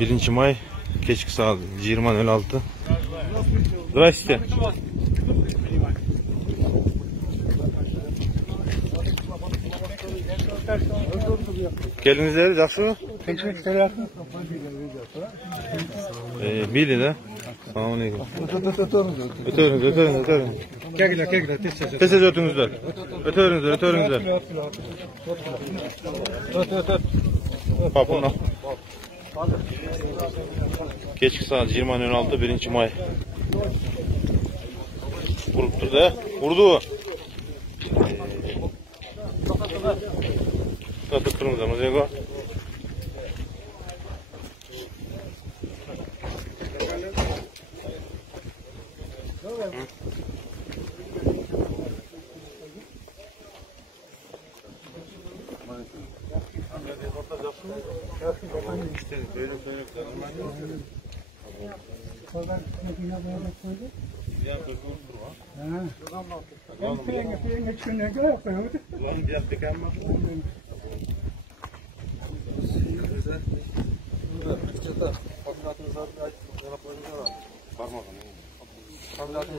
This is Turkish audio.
1 may kechki soat 20:06. Здравствуйте. Gelinizler yaxshimi? Bildi-da. Assalomu alaykum. O'tiring. Tez o'tingizlar. O'tiringizlar. Papuna. Kechki soat 20:06 1 may. Urib turdi. Urdi. Turimiz amazega.